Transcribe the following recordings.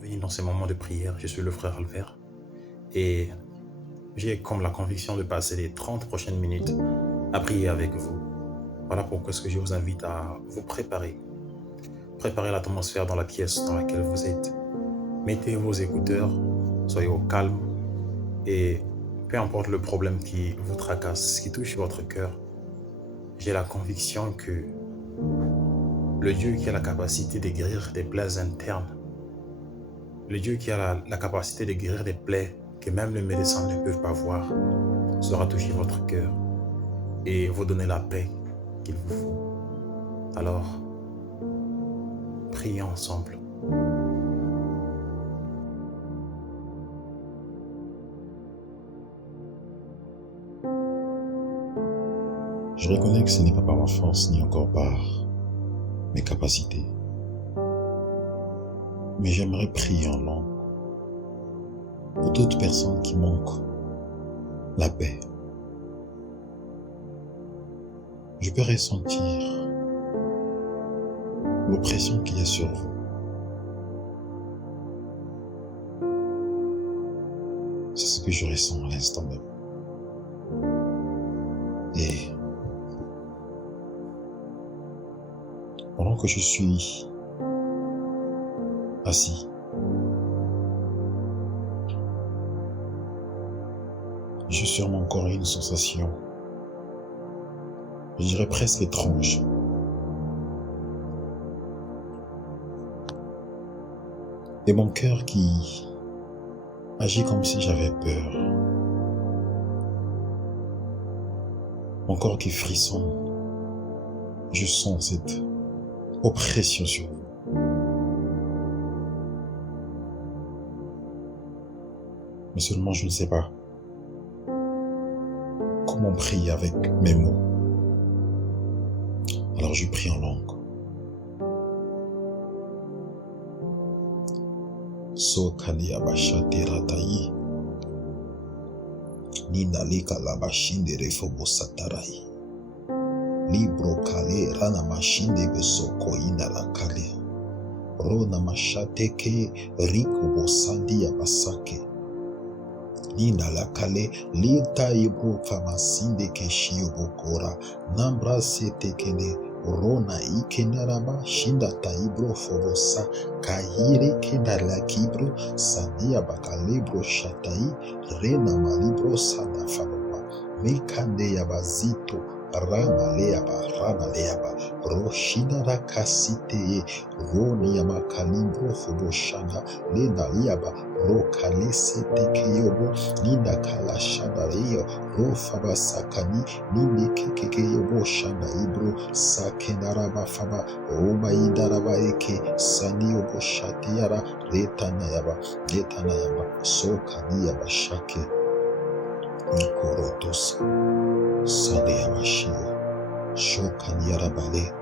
Venir dans ces moments de prière. Je suis le frère Albert et j'ai comme la conviction de passer les 30 prochaines minutes à prier avec vous. Voilà pourquoi est-ce que je vous invite à vous préparer. Préparez l'atmosphère dans la pièce dans laquelle vous êtes. Mettez vos écouteurs, soyez au calme et peu importe le problème qui vous tracasse, qui touche votre cœur, j'ai la conviction que le Dieu qui a la capacité de guérir des plaies internes, le Dieu qui a la capacité de guérir des plaies que même les médecins ne peuvent pas voir, saura toucher votre cœur et vous donner la paix qu'il vous faut. Alors, prions ensemble. Je reconnais que ce n'est pas par ma force ni encore par mes capacités. Mais j'aimerais prier en langue pour toute personne qui manque la paix. Je peux ressentir l'oppression qu'il y a sur vous. C'est ce que je ressens à l'instant même. Et pendant que je suis assis, je suis sur mon corps une sensation, je dirais presque étrange. Et mon cœur qui agit comme si j'avais peur. Mon corps qui frissonne. Je sens cette oppression sur vous. Mais seulement je ne sais pas comment prier avec mes mots. Alors je prie en langue. So kali abashate ratayi. Nina lika labashinde refobo satarai. Libro kale rana mashinde besoko ina la kale. Rona mashate ke riku bosandi abasake. Nina la kale lita ibro famasinde ke shiobokora. Nambra sete kene. Rona ikenaraba shinda taibro fobosa kahire kendala kibro sandia bakalibro shatai rena malibro sana faboba mekande yabazito rana leaba roshina rakasite roni yamakalibro foboshana lena liaba rokalese tekeyobo nina kalashana leyo rofaba sakani nine kekeyobo shana ibro sakenaraba faba roma idaraba eke saniobo shatiyara letana yaba sokani yaba shake nikorotos sade yaba shio shokani yarabale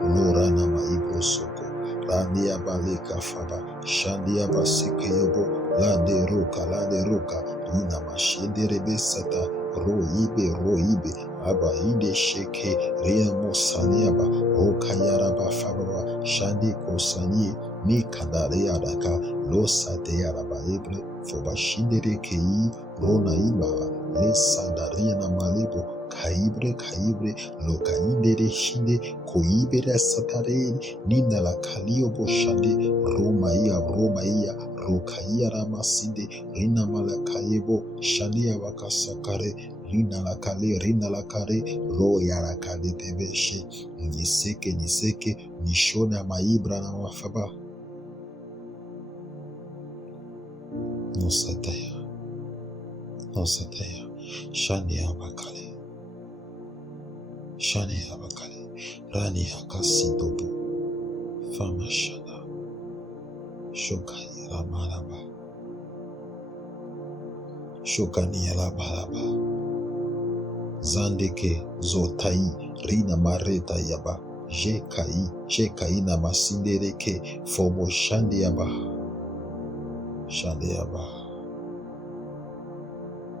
lorana maibro soko rani yabale kafaba shandi yaba sekeyobo lande ruka ina mashende rebesata roibe abaide sheke reamo saniaba okayaraba fababa shandi kosanie mikandare adaka losate yaraba libre fobashindere kei rona iba lesandaria na malibo kaibre lokaindere shinde koibere satare nina la kalio boshande roma iya rokaia ramasinde rina malakayebo shania wakasakare rina la kare roya la kale tebeshe niseke nishona maibra na wafaba nosataya shania bakale rani akasidobu famashana shokai ramaraba shokani yalabalaba zandeke zotai rina mareta yaba jekai na masindereke fomo shande yaba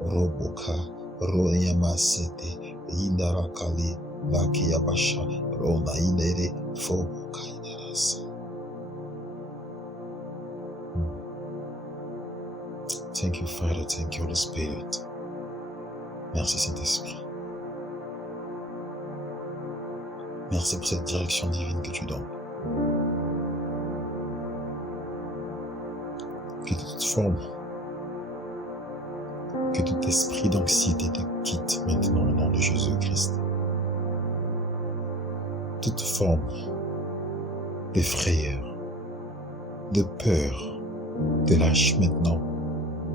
roboka royamasete indarakali laki yabasha rona indere fomo kainarasa Thank you, Father. Thank you, Holy Spirit. Merci, Saint-Esprit. Merci pour cette direction divine que tu donnes. Que toute forme, que tout esprit d'anxiété te quitte maintenant au nom de Jésus-Christ. Toute forme de frayeur, de peur, te lâche maintenant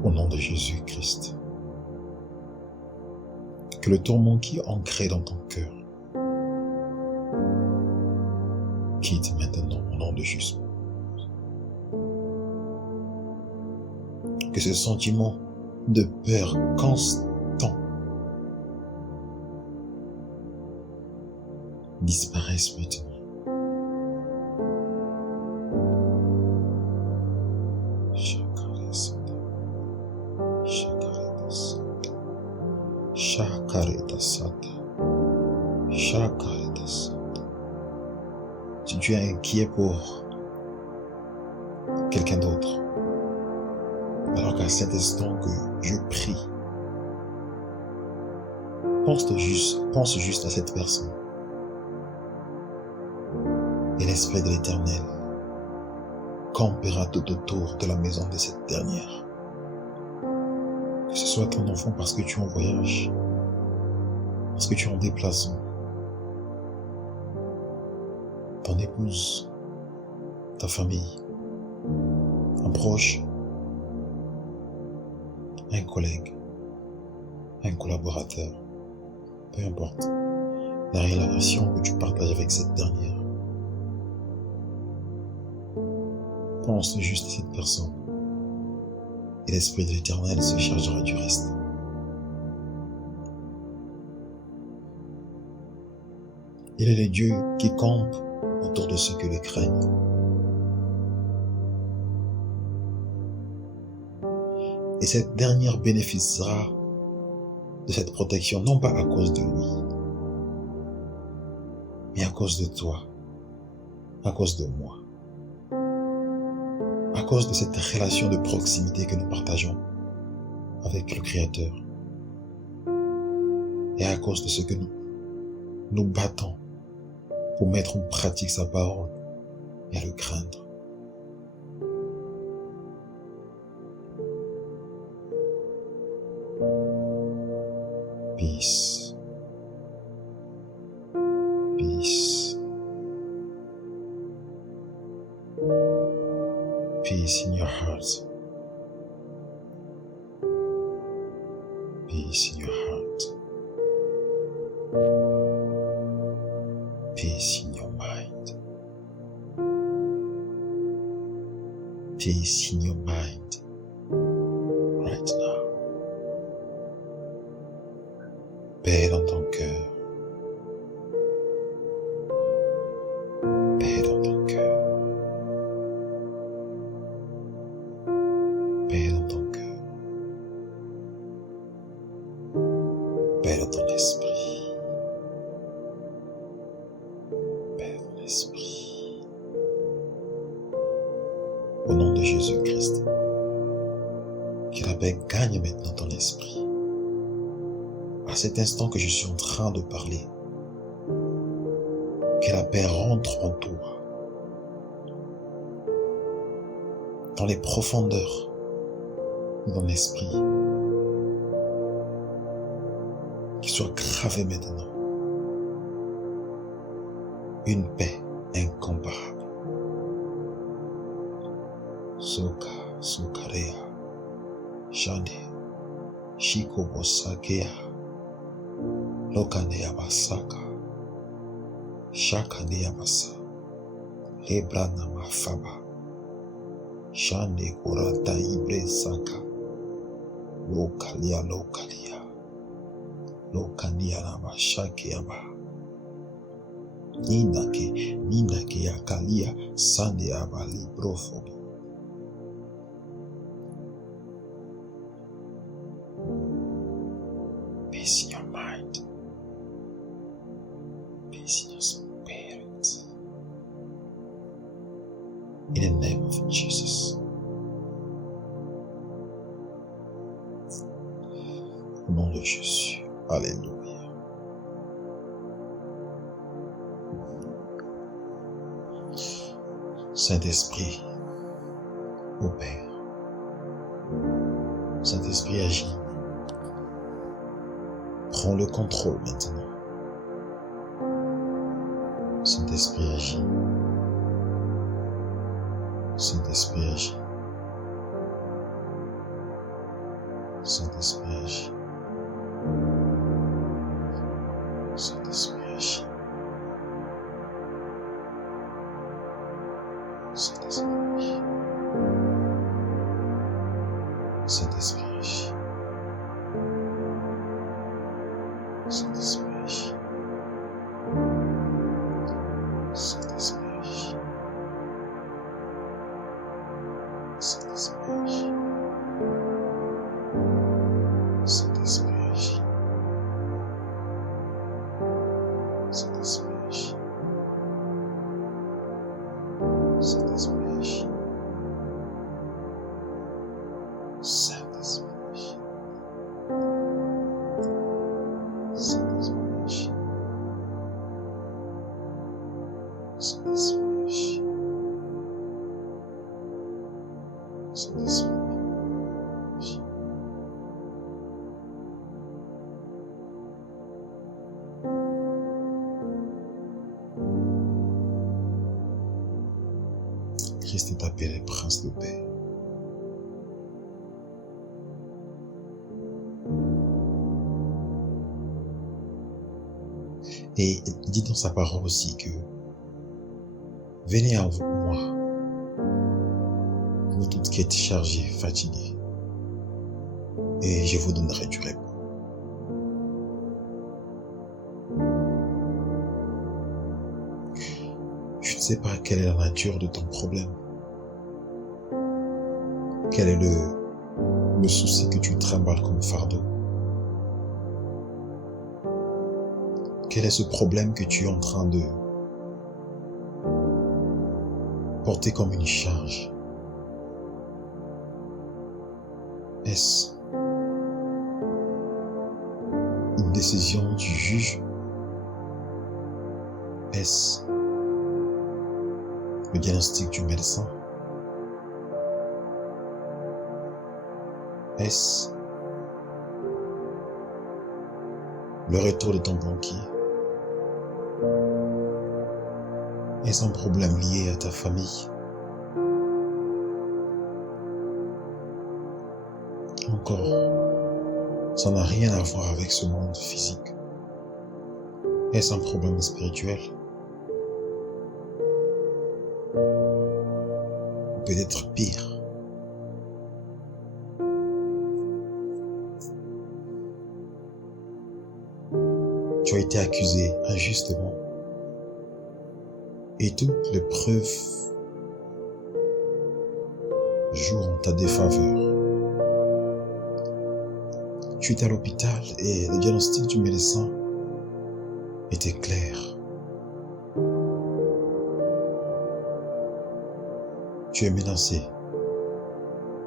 au nom de Jésus-Christ. Que le tourment qui est ancré dans ton cœur quitte maintenant au nom de Jésus. Que ce sentiment de peur constant disparaisse maintenant. Si tu es inquiet pour quelqu'un d'autre, alors qu'à cet instant que je prie, pense juste à cette personne. Et l'Esprit de l'Éternel campera tout autour de la maison de cette dernière. Que ce soit ton enfant parce que tu es en voyage, parce que tu es en déplacement, ton épouse, ta famille, un proche, un collègue, un collaborateur, peu importe la relation que tu partages avec cette dernière. Pense juste à cette personne et l'Esprit de l'Éternel se chargera du reste. Il est le Dieu qui campe autour de ceux qui le craignent. Et cette dernière bénéficiera de cette protection, non pas à cause de lui, mais à cause de toi, à cause de moi, à cause de cette relation de proximité que nous partageons avec le Créateur, et à cause de ce que nous battons pour mettre en pratique sa parole et à le craindre. Peace. Peace. Peace in your heart. Peace in your heart. Peace in your mind. Peace in your mind. Right now. Paix dans ton cœur. Paix dans ton cœur. Paix dans ton cœur. Paix dans ton esprit. Paix dans ton esprit. Au nom de Jésus-Christ, que la paix gagne maintenant ton esprit. À cet instant que je suis en train de parler, que la paix rentre en toi, dans les profondeurs de ton esprit, qu'il soit gravé maintenant une paix incomparable. Soka, Sokarea, Shande, Shikobosakea, Lokanea Basaka, Shakanea Basa, Lebrana Mafaba, Shande Kurata Ibre Saka, Lokalia, Lokania Nabashakeaba, Ninake Yakalia, Sande Abali Brofobi. Peace in your mind. Peace in your spirit. In the name of Jesus. nom de Jésus. Alléluia. Saint-Esprit, opère. Saint-Esprit agit. Prends le contrôle maintenant. Saint-Esprit agit. Saint-Esprit agit. Saint-Esprit agit. Saint-Esprit agit. Saint-Esprit agit. Saint-Esprit agit. Saint-Esprit agit. Saint-Esprit agit. Saint-Esprit agit. Saint-Esprit agit. Saint-Esprit agit. Saint-Esprit agit. Saint-Esprit agit. Saint-Esprit agit. Saint-Esprit agit. Saint-Esprit agit. Christ est appelé Prince de paix. Et il dit dans sa parole aussi que venez à moi, vous toutes qui êtes chargés, fatigués, et je vous donnerai du repos. Je ne sais pas quelle est la nature de ton problème. Quel est le souci que tu trimbales comme fardeau? Quel est ce problème que tu es en train de porter comme une charge? Est-ce une décision du juge? Est-ce le diagnostic du médecin? Est-ce le retour de ton banquier? Est-ce un problème lié à ta famille? Encore, ça n'a rien à voir avec ce monde physique. Est-ce un problème spirituel? Ou peut-être pire. Tu as été accusé injustement. Et toutes les preuves jouent en ta défaveur. Tu étais à l'hôpital et le diagnostic du médecin était clair. Tu es menacé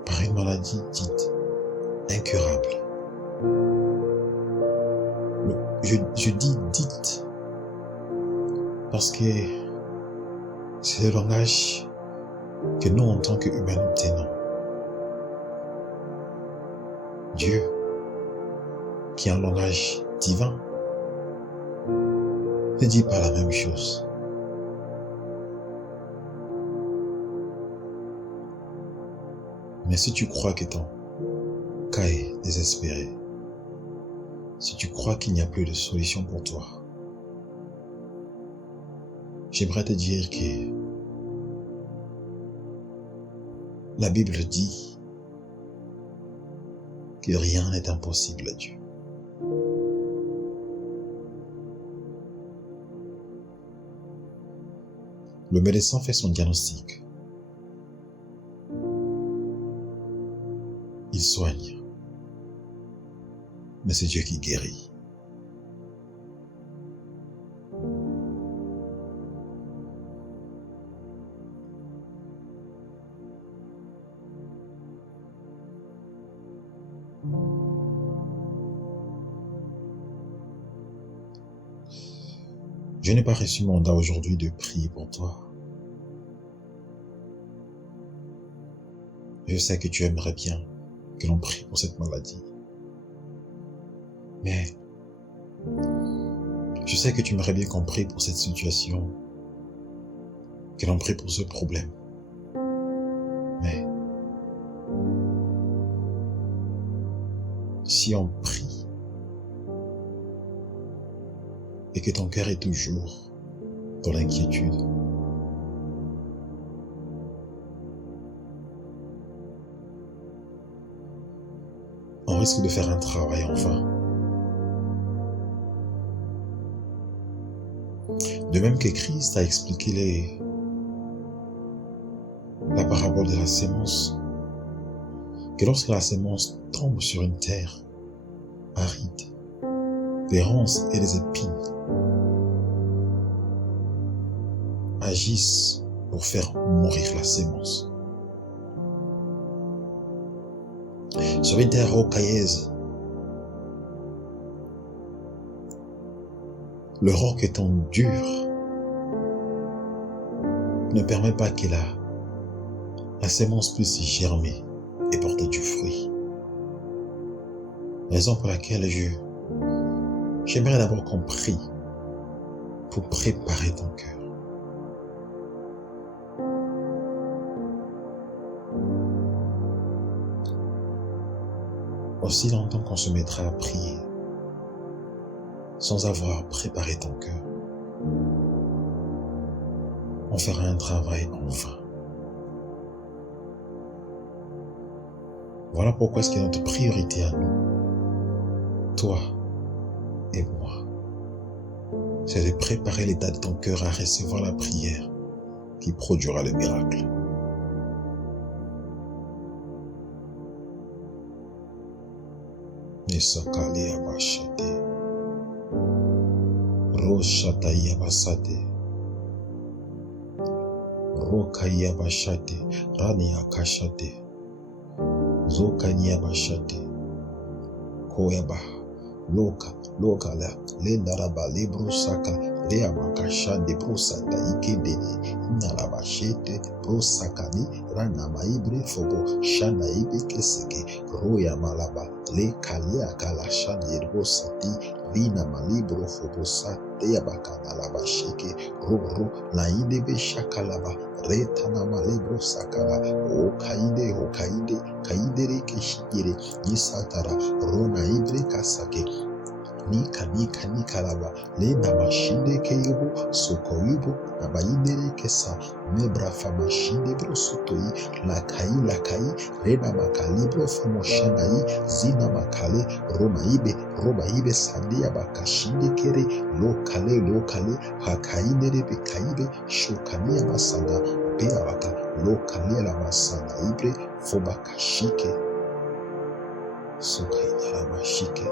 par une maladie dite incurable. Je dis dite parce que c'est le langage que nous, en tant qu'humains, nous tenons. Dieu, qui est un langage divin, ne dit pas la même chose. Mais si tu crois que ton cas est désespéré, si tu crois qu'il n'y a plus de solution pour toi, j'aimerais te dire que la Bible dit que rien n'est impossible à Dieu. Le médecin fait son diagnostic. Il soigne. Mais c'est Dieu qui guérit. Je n'ai pas reçu mandat aujourd'hui de prier pour toi. Je sais que tu aimerais bien que l'on prie pour cette maladie. Mais je sais que tu aimerais bien qu'on prie pour cette situation, que l'on prie pour ce problème. Mais si on prie et que ton cœur est toujours dans l'inquiétude, on risque de faire un travail en vain. De même que Christ a expliqué la parabole de la sémence, que lorsque la sémence tombe sur une terre aride, des ronces et des épines agissent pour faire mourir la sémence. Sur une terre rocailleuse, le roc étant dur ne permet pas que la sémence puisse germer et porter du fruit. Raison pour laquelle j'aimerais d'abord qu'on prie pour préparer ton cœur. Aussi longtemps qu'on se mettra à prier sans avoir préparé ton cœur, on fera un travail en vain. Voilà pourquoi est-ce que notre priorité à nous, toi et moi, c'est de préparer l'état de ton cœur à recevoir la prière qui produira le miracle. Nesakali abashate, roshatai abasate, rokai abashate, rani akashate, zokani abashate, koeba, loka la, lendaraba librusaka, reamakasha de brusata ikendene, inalabashete, brusakani, rana maibre fobo, shana ibe keseke, roya malaba, le kalia kalasha de brusati, rina malibro fobosa, reabakana labasheke, ro, la idebe shakalaba, retana malibro sakala, kaidere keshigere, nisatara, rona ibre kasake, nikalaba lena mashinde keibo sokoibo na baidere kesa mebra famashinde brosotoi lakai lena makalibro famoshanai zina makale romaibe sandia bakashinde kere lokale hakaidere bekaibe shokania masanda pea baka lokale la masanda ibre fobakashike sokaina mashike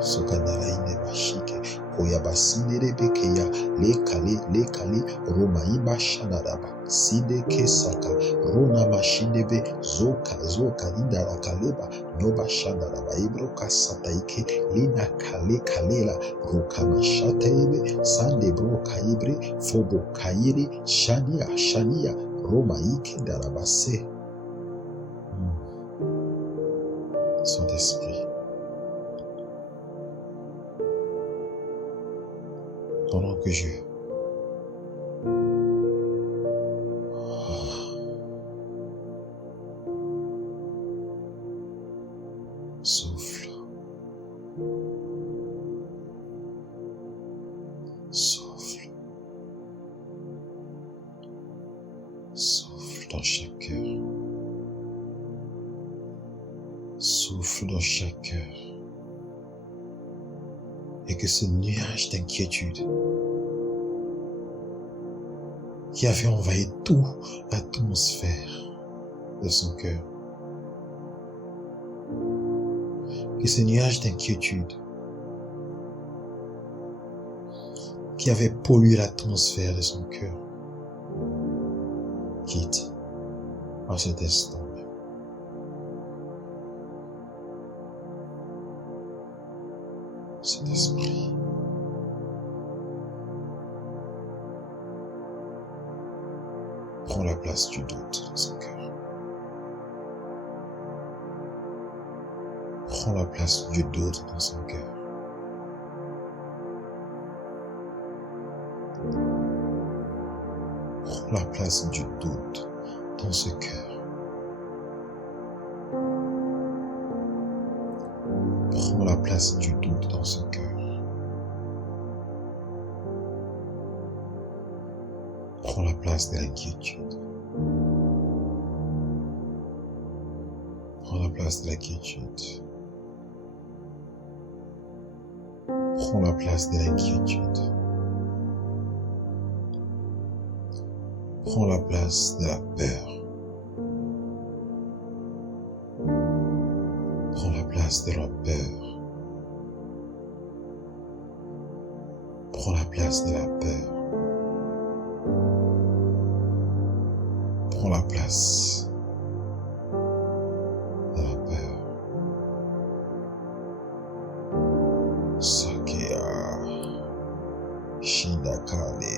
Sokanaraine bashike koya basinere bekeya lekale romaima shanaraba side kesaka rona mashindebe zoka lindara kaleba noba shanaraba ibro kasataike lina kalela rokama shatebe sande bro kaibre fobo kairi shania romaike darabase. Saint-Esprit, pendant que je souffle dans chaque cœur, souffle dans chaque cœur, et que ce nuage d'inquiétude qui avait envahi toute l'atmosphère de son cœur, que ce nuage d'inquiétude qui avait pollué l'atmosphère de son cœur quitte à cet instant. Cet esprit Prends la place du doute dans son cœur. Prends la place du doute dans son cœur. Prends la place du doute dans ce cœur. Prends la place du doute dans ce cœur. Prends la place de l'inquiétude. Prends la place de l'inquiétude. Prends la place de l'inquiétude. Prends la place de la peur. Prends la place de la peur. Prends la place de la peur. Prends la place de la peur. Sakea Shidakale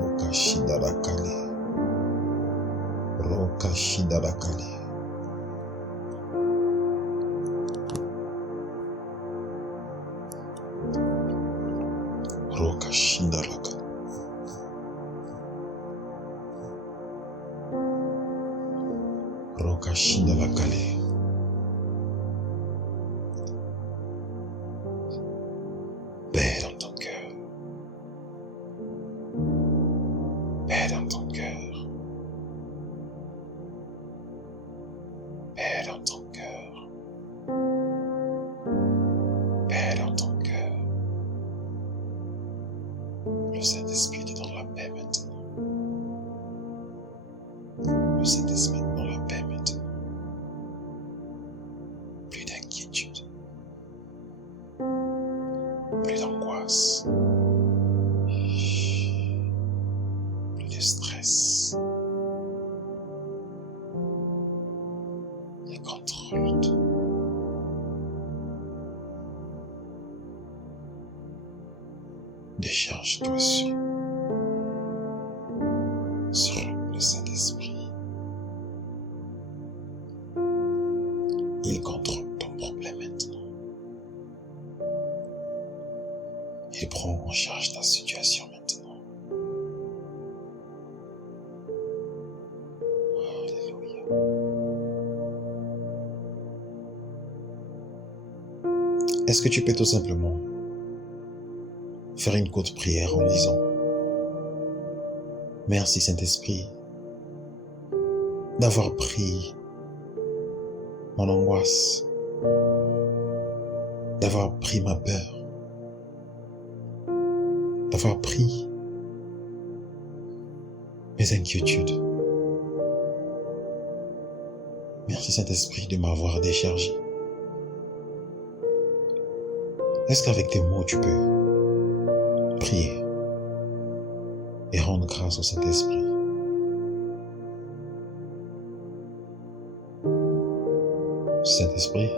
Roka Shidarakale Roka Shidarakale Roka Shidarakale Roka Shidarakale. Paix dans ton cœur. Paix dans ton cœur. Paix dans ton cœur. Paix dans ton cœur. Le Saint-Esprit te donne la paix maintenant. Le Saint-Esprit te donne la paix maintenant. Plus d'inquiétude. Plus d'angoisse. Plus de stress. Il contrôle tout. Décharge-toi sur le Saint-Esprit. Il contrôle ton problème maintenant. Il prend en charge ta situation maintenant. Alléluia. Est-ce que tu peux tout simplement faire une courte prière en disant: merci Saint-Esprit d'avoir pris mon angoisse, d'avoir pris ma peur, d'avoir pris mes inquiétudes. Merci Saint-Esprit de m'avoir déchargé. Est-ce qu'avec tes mots tu peux prier et rendre grâce au Saint-Esprit? Saint-Esprit,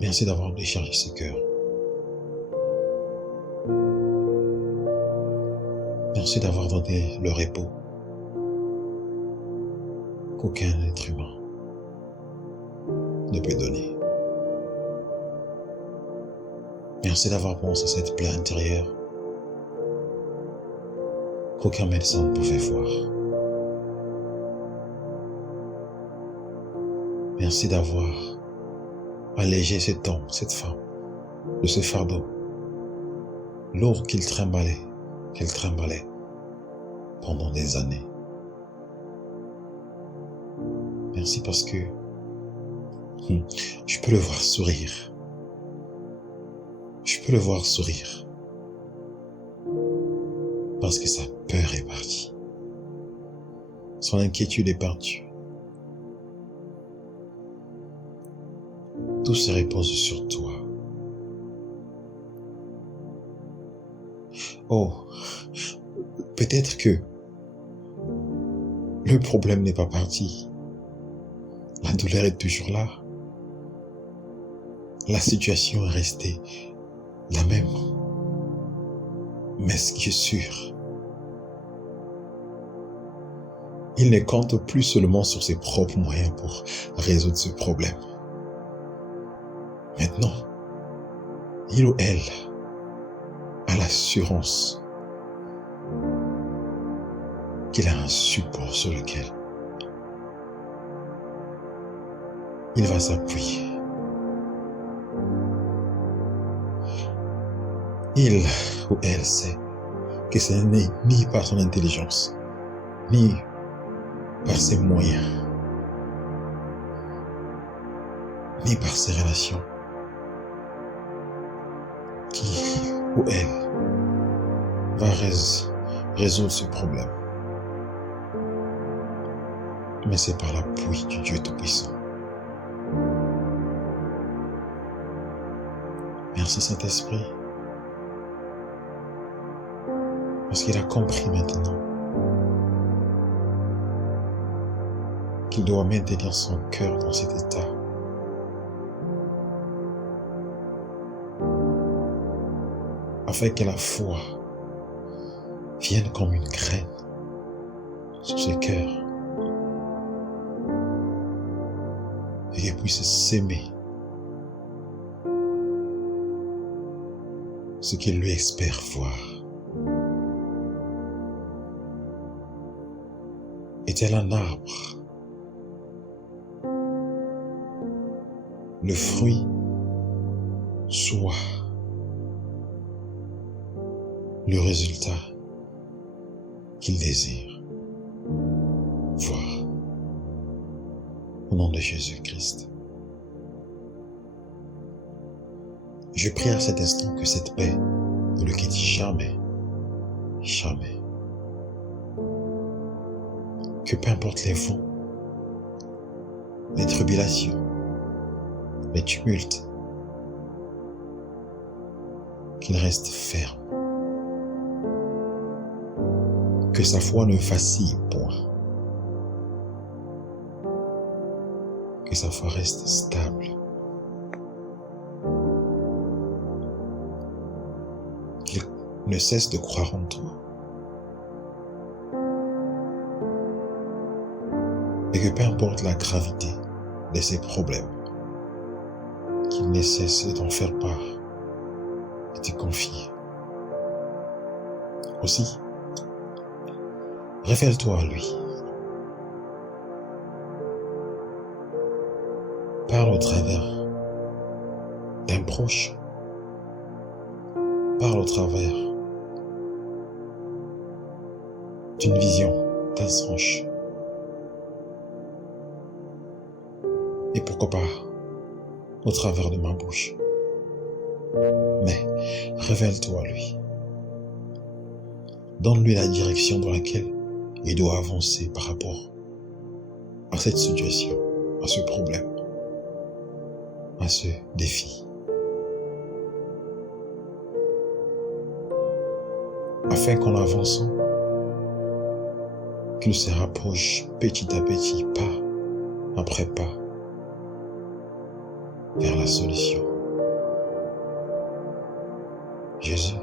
merci d'avoir déchargé ce cœur. Merci d'avoir donné le repos qu'aucun être humain ne peut donner. Merci d'avoir pensé cette plaie intérieure qu'aucun médecin ne pouvait voir. Merci d'avoir allégé cet homme, cette femme, de ce fardeau lourd qu'elle trimbalait pendant des années. Merci parce que je peux le voir sourire. Je peux le voir sourire. Parce que sa peur est partie. Son inquiétude est partie. Tout se repose sur toi. Oh, peut-être que le problème n'est pas parti. La douleur est toujours là. La situation est restée la même. Mais ce qui est sûr, il ne compte plus seulement sur ses propres moyens pour résoudre ce problème. Maintenant, il ou elle a l'assurance qu'il a un support sur lequel il va s'appuyer. Il ou elle sait que ce n'est ni par son intelligence, ni par ses moyens, ni par ses relations, qui ou elle va résoudre ce problème. Mais c'est par l'appui du Dieu Tout-Puissant. Merci Saint-Esprit, parce qu'il a compris maintenant qu'il doit maintenir son cœur dans cet état. Afin que la foi vienne comme une graine sur ce cœur et qu'elle puisse s'aimer ce qu'il lui espère voir. Et tel un arbre, le fruit soit le résultat qu'il désire voir. Au nom de Jésus-Christ. Je prie à cet instant que cette paix ne le quitte jamais, jamais. Que peu importe les vents, les tribulations, les tumultes, qu'il reste ferme. Que sa foi ne vacille point. Que sa foi reste stable. Qu'il ne cesse de croire en toi. Et que peu importe la gravité de ses problèmes, qu'il ne cesse d'en faire part et de confier. Aussi, révèle-toi à lui. Parle au travers d'un proche. Parle au travers d'une vision, d'un songe. Et pourquoi pas au travers de ma bouche. Mais révèle-toi à lui. Donne-lui la direction dans laquelle il doit avancer par rapport à cette situation, à ce problème, à ce défi. Afin qu'en avançant, qu'il se rapproche petit à petit, pas après pas, vers la solution. Jésus,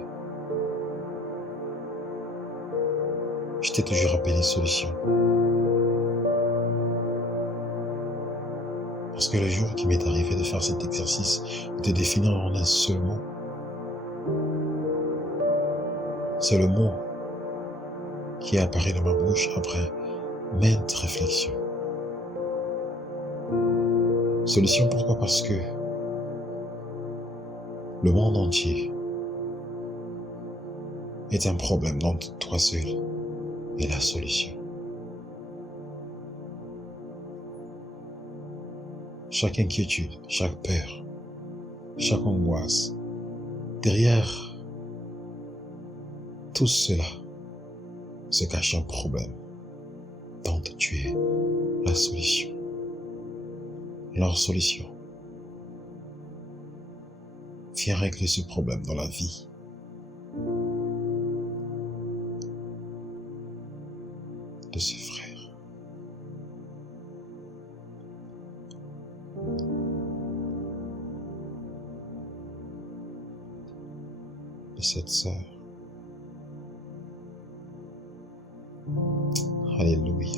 je t'ai toujours appelé solution. Parce que le jour qui m'est arrivé de faire cet exercice, de définir en un seul mot, c'est le mot qui est apparu dans ma bouche après maintes réflexions. Solution, pourquoi? Parce que le monde entier est un problème dont toi seul est la solution. Chaque inquiétude, chaque peur, chaque angoisse, derrière tout cela se cache un problème dont tu es la solution. Leur solution. Viens régler ce problème dans la vie de ce frère. De cette sœur. Alléluia.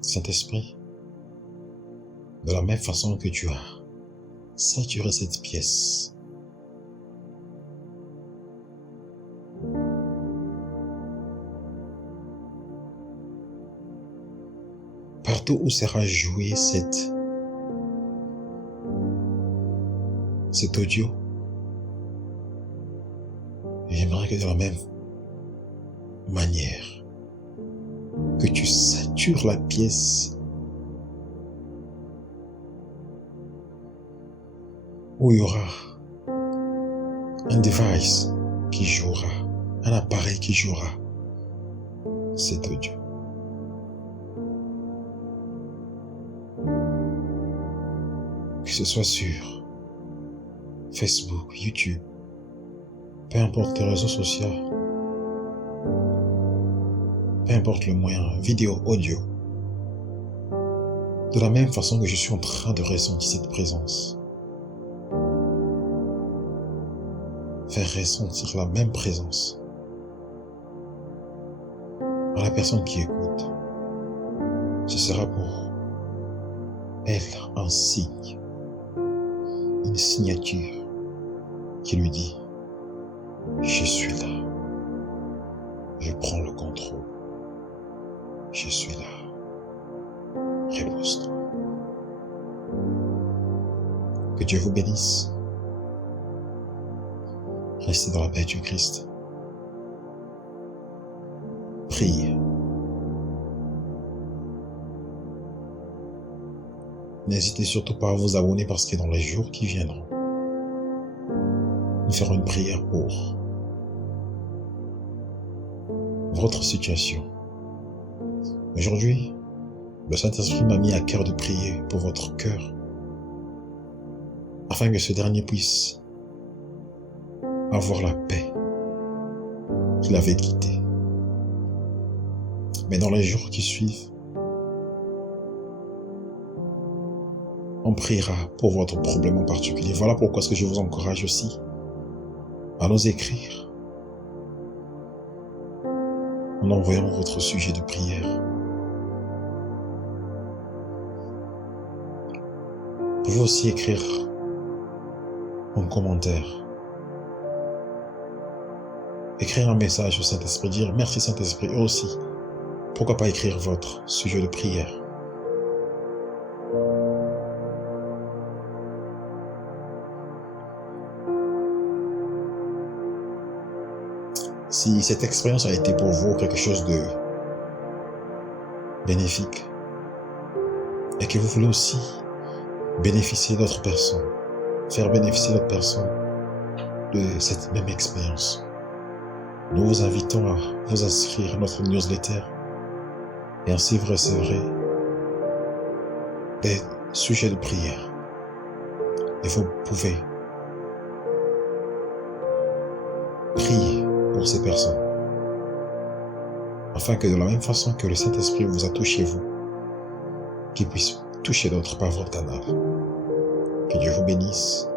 Saint-Esprit, de la même façon que tu as saturé cette pièce, partout où sera joué cet audio, j'aimerais que de la même manière que tu satures la pièce où il y aura un device qui jouera, un appareil qui jouera cet audio. Que ce soit sur Facebook, YouTube, peu importe les réseaux sociaux, peu importe le moyen, vidéo, audio. De la même façon que je suis en train de ressentir cette présence, faire ressentir la même présence à la personne qui écoute. Ce sera pour elle un signe, une signature qui lui dit: je suis là, je prends le contrôle, je suis là, repose-toi. Que Dieu vous bénisse. Restez dans la paix du Christ. Priez. N'hésitez surtout pas à vous abonner parce que dans les jours qui viendront, nous ferons une prière pour votre situation. Aujourd'hui, le Saint-Esprit m'a mis à cœur de prier pour votre cœur, afin que ce dernier puisse avoir la paix qu'il avait quittée. Mais dans les jours qui suivent, on priera pour votre problème en particulier. Voilà pourquoi est-ce que je vous encourage aussi à nous écrire en envoyant votre sujet de prière. Vous pouvez aussi écrire en commentaire, écrire un message au Saint-Esprit, dire merci Saint-Esprit, et aussi, pourquoi pas écrire votre sujet de prière. Si cette expérience a été pour vous quelque chose de bénéfique et que vous voulez aussi bénéficier d'autres personnes, faire bénéficier d'autres personnes de cette même expérience, nous vous invitons à vous inscrire à notre newsletter et ainsi vous recevrez des sujets de prière et vous pouvez prier pour ces personnes, afin que de la même façon que le Saint-Esprit vous a touché vous, qu'il puisse toucher d'autres par votre canal. Que Dieu vous bénisse.